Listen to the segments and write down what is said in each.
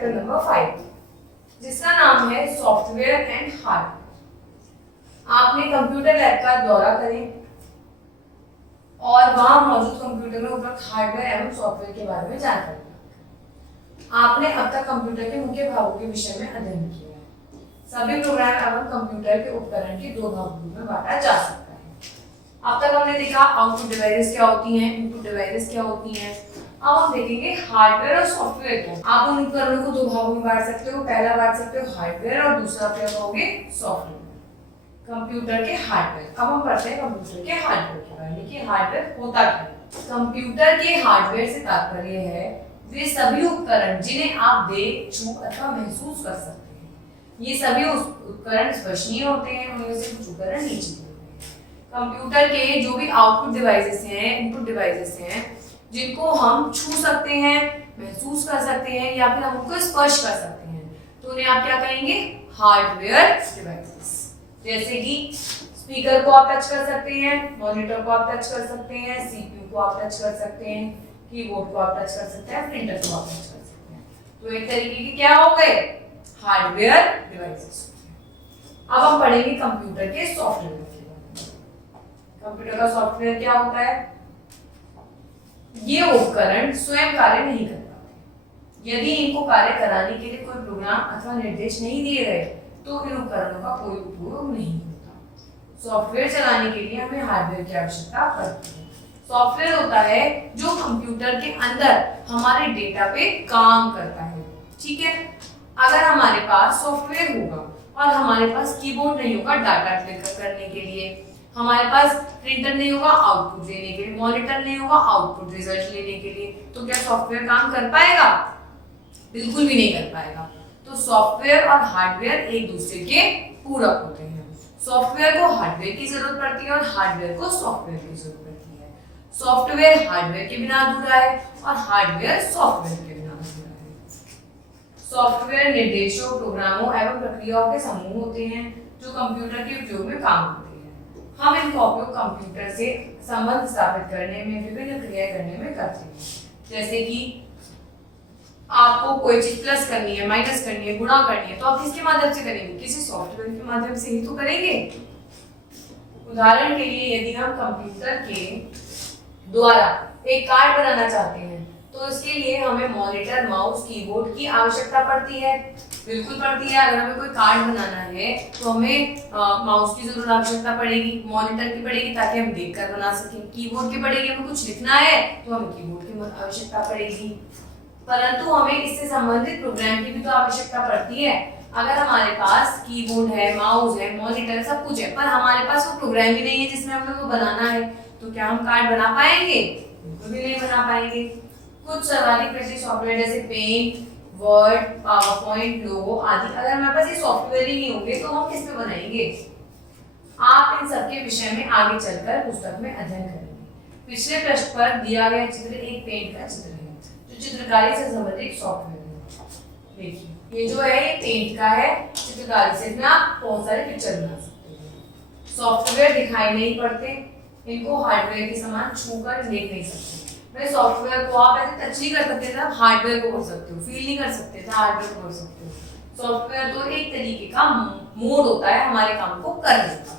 Chapter number 5 जिसका नाम है सॉफ्टवेयर एंड हार्डवेयर। आपने कंप्यूटर लैब का दौरा करें और वहां मौजूद कंप्यूटर में उपलब्ध हार्डवेयर एवं सॉफ्टवेयर के बारे में जानकारी लें। आपने अब तक कंप्यूटर के मुख्य भागों के विषय में अध्ययन किया है। सभी प्रोग्राम एवं कंप्यूटर के उपकरण के दो भागों में बांटा जा सकता है। अब तक हमने देखा आउटपुट डिवाइसेस क्या होती हैं, इनपुट डिवाइसेस क्या होती हैं। अब हम देखेंगे हार्डवेयर और सॉफ्टवेयर क्या। आप उन उपकरणों को दो भागों में बांट सकते हो। पहला बांट सकते हो हार्डवेयर और दूसरा क्या कहोगे सॉफ्टवेयर। कंप्यूटर के हार्डवेयर। अब हम पढ़ते हैं कंप्यूटर के हार्डवेयर के बारे में कि हार्डवेयर होता क्या है। कंप्यूटर के हार्डवेयर से तात्पर्य है वे सभी उपकरण जिन्हें आप देख, छू अथवा महसूस कर सकते हैं। ये सभी उपकरण स्पर्शनीय होते हैं, उनमें से कुछ उपकरण नीचे होते हैं। कंप्यूटर के जो भी आउटपुट डिवाइसेस हैं, इनपुट डिवाइसेस हैं, जिनको हम छू सकते हैं, महसूस कर सकते हैं या फिर हम उनको स्पर्श कर सकते हैं, तो उन्हें आप क्या कहेंगे हार्डवेयर डिवाइसेस। जैसे कि स्पीकर को आप टच कर सकते हैं, मॉनिटर को आप टच कर सकते हैं, सीपीयू को आप टच कर सकते हैं, कीबोर्ड को आप टच कर सकते हैं, प्रिंटर को आप टच कर सकते हैं। तो एक तरीके के क्या हो गए हार्डवेयर डिवाइसेस। अब हम पढ़ेंगे कंप्यूटर के सॉफ्टवेयर के बारे में। कंप्यूटर का सॉफ्टवेयर क्या होता है? ये उपकरण स्वयं कार्य नहीं कर पाते। यदि इनको कार्य कराने के लिए कोई प्रोग्राम अथवा निर्देश नहीं दिए गए तो इन उपकरणों का कोई उपयोग नहीं होता। सॉफ्टवेयर चलाने के लिए हमें हार्डवेयर की आवश्यकता पड़ती है। सॉफ्टवेयर होता है जो कंप्यूटर के अंदर हमारे डेटा पे काम करता है। ठीक है, अगर हमारे पास सॉफ्टवेयर होगा और हमारे पास कीबोर्ड नहीं होगा डाटा क्लिक करने के लिए, हमारे पास प्रिंटर नहीं होगा आउटपुट लेने के लिए, मॉनिटर नहीं होगा आउटपुट रिजल्ट लेने के लिए, तो क्या सॉफ्टवेयर काम कर पाएगा? बिल्कुल भी नहीं कर पाएगा। तो सॉफ्टवेयर और हार्डवेयर एक दूसरे के पूरक होते हैं। सॉफ्टवेयर को हार्डवेयर की जरूरत पड़ती है और हार्डवेयर को सॉफ्टवेयर की जरूरत पड़ती है। सॉफ्टवेयर हार्डवेयर के बिना अधूरा है और हार्डवेयर सॉफ्टवेयर के बिना अधूरा है। सॉफ्टवेयर निर्देशों, प्रोग्रामों एवं प्रक्रियाओं के समूह होते हैं जो कंप्यूटर के उपयोग में काम होते हैं। हम इनका उपयोग कंप्यूटर से संबंध स्थापित करने में, विभिन्न क्रियाएं करने में करते हैं। जैसे कि आपको कोई चीज प्लस करनी है, माइनस करनी है, गुणा करनी है, तो आप किसके माध्यम से करेंगे? किसी सॉफ्टवेयर के माध्यम से ही तो करेंगे। उदाहरण के लिए यदि हम कंप्यूटर के द्वारा एक कार्ड बनाना चाहते हैं तो इसके लिए हमें मॉनिटर, माउस, कीबोर्ड की आवश्यकता पड़ती है। बिल्कुल पड़ती है। अगर हमें कोई कार्ड बनाना है तो हमें माउस की जरूर आवश्यकता पड़ेगी, मॉनिटर की पड़ेगी ताकि हम देखकर बना सकें, कीबोर्ड की पड़ेगी, हमें कुछ लिखना है तो हमें कीबोर्ड की आवश्यकता पड़ेगी। परंतु हमें इससे संबंधित प्रोग्राम की भी तो आवश्यकता पड़ती है। अगर हमारे पास कीबोर्ड है, माउस है, मॉनिटर है, सब कुछ है, पर हमारे पास वो प्रोग्राम ही नहीं है जिसमें हमें वो बनाना है, तो क्या हम कार्ड बना पाएंगे? बिल्कुल भी नहीं बना पाएंगे। कुछ सर्वाधिक प्रचलित सॉफ्टवेयर जैसे पेंट, वर्ड, पावर पॉइंट, लोगो आदि, अगर हमारे पास ये सॉफ्टवेयर ही नहीं होंगे तो हम किस पे बनाएंगे? आप इन सबके विषय में आगे चलकर पुस्तक में अध्ययन करेंगे। पिछले पृष्ठ पर दिया गया चित्र एक पेंट का चित्र है जो चित्रकारी से संबंधित सॉफ्टवेयर है। देखिए ये जो है ये पेंट का है, चित्रकारी से इसमें आप बहुत सारे पिक्चर बना सकते हैं। सॉफ्टवेयर दिखाई नहीं पड़ते, इनको हार्डवेयर के समान छूकर देख नहीं सकते। भाई सॉफ्टवेयर को आप ऐसे टच नहीं कर सकते थे, आप हार्डवेयर को कर सकते हो, फील नहीं कर सकते थे, हार्डवेयर को कर सकते हो। सॉफ्टवेयर तो एक तरीके का मोड होता है हमारे काम को करने का,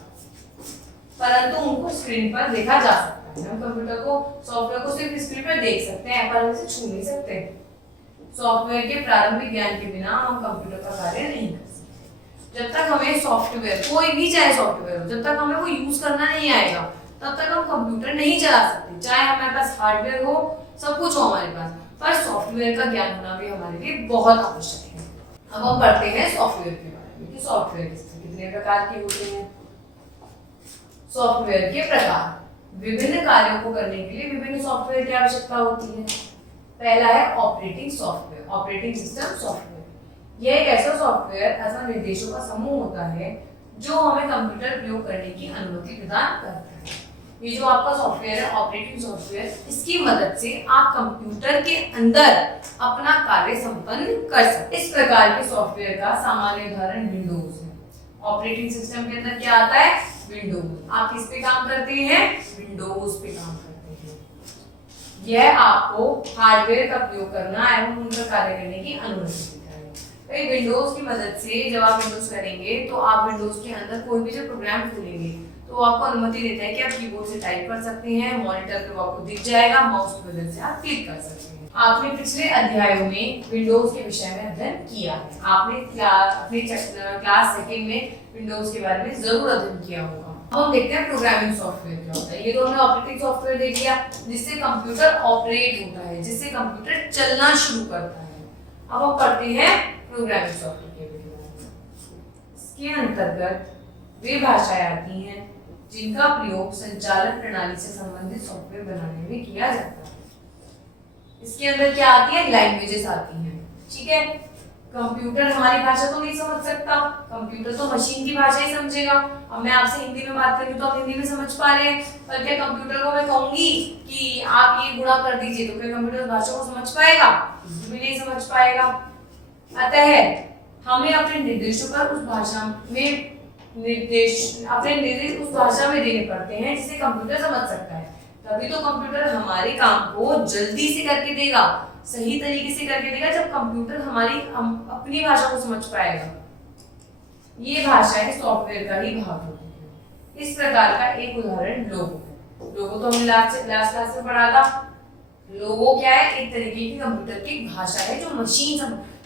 परंतु उनको स्क्रीन पर देखा जा सकता है। हम कंप्यूटर को, सॉफ्टवेयर को सिर्फ स्क्रीन पर देख सकते हैं, पर उसे छू नहीं सकते। सॉफ्टवेयर के प्रारंभिक ज्ञान के बिना हम कंप्यूटर का कार्य नहीं कर सकते। जब तक हमें सॉफ्टवेयर, कोई भी चाहे सॉफ्टवेयर हो, जब तक हमें वो यूज करना नहीं आएगा तब तक हम कंप्यूटर नहीं चला सकते। चाहे हमारे पास हार्डवेयर हो, सब कुछ हो हमारे पास, पर सॉफ्टवेयर का ज्ञान होना भी हमारे लिए बहुत आवश्यक है। अब हम पढ़ते हैं सॉफ्टवेयर के बारे में कि सॉफ्टवेयर कितने प्रकार के होते हैं। सॉफ्टवेयर के प्रकार। विभिन्न कार्यों को करने के लिए विभिन्न सॉफ्टवेयर की आवश्यकता होती है। पहला है operating software, operating system software. यह एक ऐसा सॉफ्टवेयर अथवा निर्देशों का समूह होता है जो हमें कंप्यूटर प्रयोग करने की अनुमति प्रदान करता है। ये जो आपका सॉफ्टवेयर है ऑपरेटिंग सॉफ्टवेयर, इसकी मदद से आप कंप्यूटर के अंदर अपना कार्य संपन्न कर सकते हैं। इस प्रकार के सॉफ्टवेयर का सामान्य उदाहरण विंडोज है। ऑपरेटिंग सिस्टम के अंदर क्या आता है? विंडोज। आप किस पे काम करते हैं? विंडोज पे काम करते हैं। यह आपको हार्डवेयर का प्रयोग करना एवं उनका कार्य करने की अनुमति देता है। भाई विंडोज की मदद से जब आप विंडोज करेंगे तो आप विंडोज के अंदर कोई भी जो प्रोग्राम खोलेंगे तो वो आपको अनुमति देता है कि आप कीबोर्ड से टाइप कर सकते हैं, मॉनिटर पे वो आपको दिख जाएगा, माउस की मदद से आप क्लिक कर सकते हैं। आपने पिछले अध्यायों में विंडोज के विषय में अध्ययन किया है। आपने अपने क्लास सेकंड में विंडोज के बारे में जरूर अध्ययन किया होगा। अब हम देखते हैं प्रोग्रामिंग सॉफ्टवेयर क्या होता है। ये तो हमने ऑपरेटिंग सॉफ्टवेयर देख लिया जिससे कंप्यूटर ऑपरेट होता है, जिससे कंप्यूटर चलना शुरू करता है। अब हम पढ़ते हैं प्रोग्रामिंग सॉफ्टवेयर के बारे में। इसके अंतर्गत वे भाषाएं आती हैं जिनका प्रयोग संचालन प्रणाली से संबंधित सॉफ्टवेयर बनाने में किया जाता है। इसके अंदर क्या आती है? लैंग्वेजेस आती हैं। ठीक है, कंप्यूटर हमारी भाषा तो नहीं समझ सकता, कंप्यूटर तो मशीन की भाषा ही समझेगा। अब मैं आपसे हिंदी में बात करूं तो आप हिंदी में समझ पा रहे हैं, पर क्या कंप्यूटर को मैं कहूंगी कि आप ये गुणा कर दीजिए तो क्या कंप्यूटर भाषा को समझ पाएगा? भी नहीं समझ पाएगा। अतः हमें अपने निर्देशों पर उस भाषा में निर्देश उस भाषा में देने पड़ते हैं जिसे कंप्यूटर समझ सकता है। तभी तो कंप्यूटर हमारे काम को जल्दी से करके देगा, सही तरीके से करके देगा, जब कंप्यूटर हमारी अपनी भाषा को समझ पाएगा। ये भाषाएं सॉफ्टवेयर का ही भाग होती है। इस प्रकार का एक उदाहरण लोगो है। लोगो तो हमने लास्ट क्लास में पढ़ा था। लोगो क्या है? एक तरीके की कंप्यूटर की भाषा है जो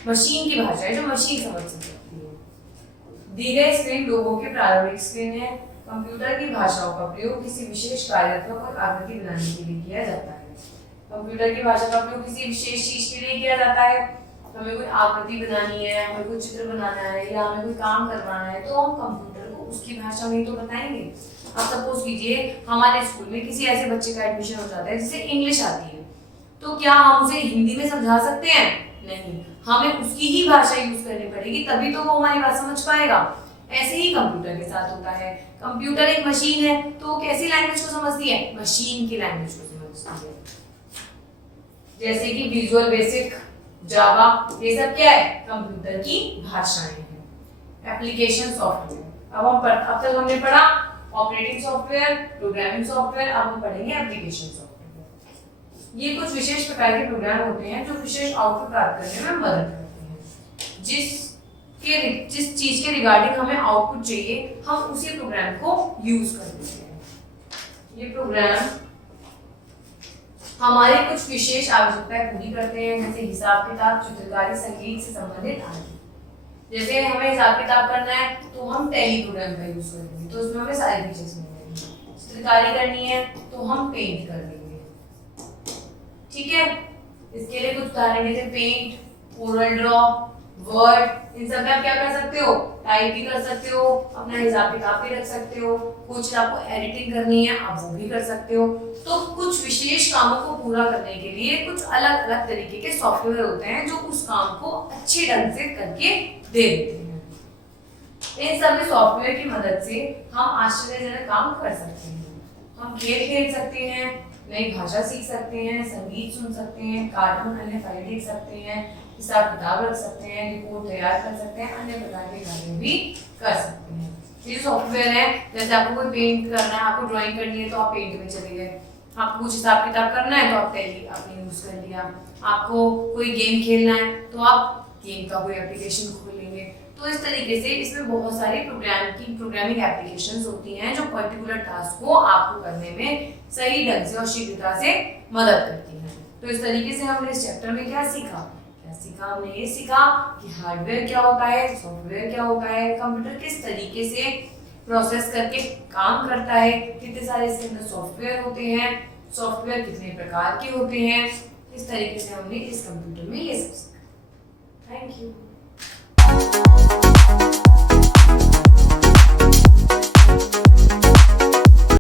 मशीन की भाषा है जो मशीन समझ सकती है। दी गई स्क्रीन लोगो की प्रारंभिक स्क्रीन है। कंप्यूटर की भाषाओं का प्रयोग किसी विशेष कार्यात्मक और आकृति बनाने के लिए किया जाता है। कंप्यूटर की भाषा का प्रयोग किसी विशेष चीज के लिए किया जाता है। हमें कोई आकृति बनानी है, हमें कोई चित्र बनाना है या हमें कोई काम करवाना है तो हम कंप्यूटर को उसकी भाषा में ही तो बताएंगे। अब सपोज कीजिए हमारे स्कूल में किसी ऐसे बच्चे का एडमिशन हो जाता है जिसे इंग्लिश आती है, तो क्या हम उसे हिंदी में समझा सकते हैं? नहीं, हमें उसकी ही भाषा यूज करनी पड़ेगी, तभी तो वो हमारी बात समझ पाएगा। ऐसे ही कंप्यूटर के साथ होता है। कंप्यूटर एक मशीन है तो कैसी लैंग्वेज को समझती है? मशीन की लैंग्वेज को समझती है। जैसे कि विजुअल बेसिक, जावा, ये सब क्या है? कंप्यूटर की भाषाएं हैं। एप्लीकेशन सॉफ्टवेयर, अब तक हमने पढ़ा ऑपरेटिंग सॉफ्टवेयर, प्रोग्रामिंग सॉफ्टवेयर, अब हम पढ़ेंगे एप्लीकेशन सॉफ्टवेयर। ये कुछ विशेष प्रकार के प्रोग्राम होते हैं जो विशेष आउटपुट प्राप्त करने में मदद करते हैं। जिस चीज के रिगार्डिंग हमें आउटपुट चाहिए हम उसी प्रोग्राम को यूज कर लेते हैं। ये प्रोग्राम हमारी कुछ विशेष आवश्यकताएं पूरी करते हैं, जैसे हिसाब किताब, चित्रकारी, संगीत से संबंधित आदि। जैसे हमें हिसाब किताब करना है तो हम टैली प्रोग्राम का यूज करेंगे, तो उसमें हमें सारे फीचर्स मिलेंगे। चित्रकारी करनी है तो हम पेंट कर लेंगे। ठीक है, इसके लिए कुछ उदाहरण जैसे पेंट, कोरल ड्रॉ, वर्ड, इन सब में आप क्या कर सकते हो? टाइप भी कर सकते हो, अपना हिसाब किताब भी रख सकते हो, कुछ आपको एडिटिंग करनी है आप वो भी कर सकते हो। तो कुछ विशेष कामों को पूरा करने के लिए कुछ अलग अलग तरीके के सॉफ्टवेयर होते हैं जो उस काम को अच्छे ढंग से करके दे देते हैं। इन सभी सॉफ्टवेयर की मदद से हम आश्चर्यजनक काम कर सकते हैं। हम खेल खेल सकते हैं, नई भाषा सीख सकते हैं, संगीत सुन सकते हैं, कार्टून अन्य फाइल देख सकते हैं, हिसाब किताब रख सकते हैं, रिपोर्ट तैयार कर सकते हैं, अन्य प्रकार के कार्य भी कर सकते हैं। ये सॉफ्टवेयर है, जैसे आपको कोई पेंट करना है, आपको ड्राइंग करनी है तो आप पेंट में चले गए, आपको कुछ हिसाब किताब करना है तो आप टैली आपने यूज कर लिया, आपको कोई गेम खेलना है तो आप गेम का कोई एप्लीकेशन खोल लेंगे। तो इस तरीके से इसमें बहुत सारी प्रोग्रामिंग एप्लीकेशंस होती हैं जो पर्टिकुलर टास्क को आपको करने में सही ढंग से और शीघ्रता से मदद करती हैं। तो इस तरीके से हमने इस चैप्टर में क्या सीखा? हमने ये सीखा कि हार्डवेयर क्या होता है, सॉफ्टवेयर क्या होता है, कंप्यूटर किस तरीके से प्रोसेस करके काम करता है, कितने सारे इसके अंदर सॉफ्टवेयर होते हैं, सॉफ्टवेयर कितने प्रकार के होते हैं। इस तरीके से हमने इस कंप्यूटर में ये सब सीखा। Thank you.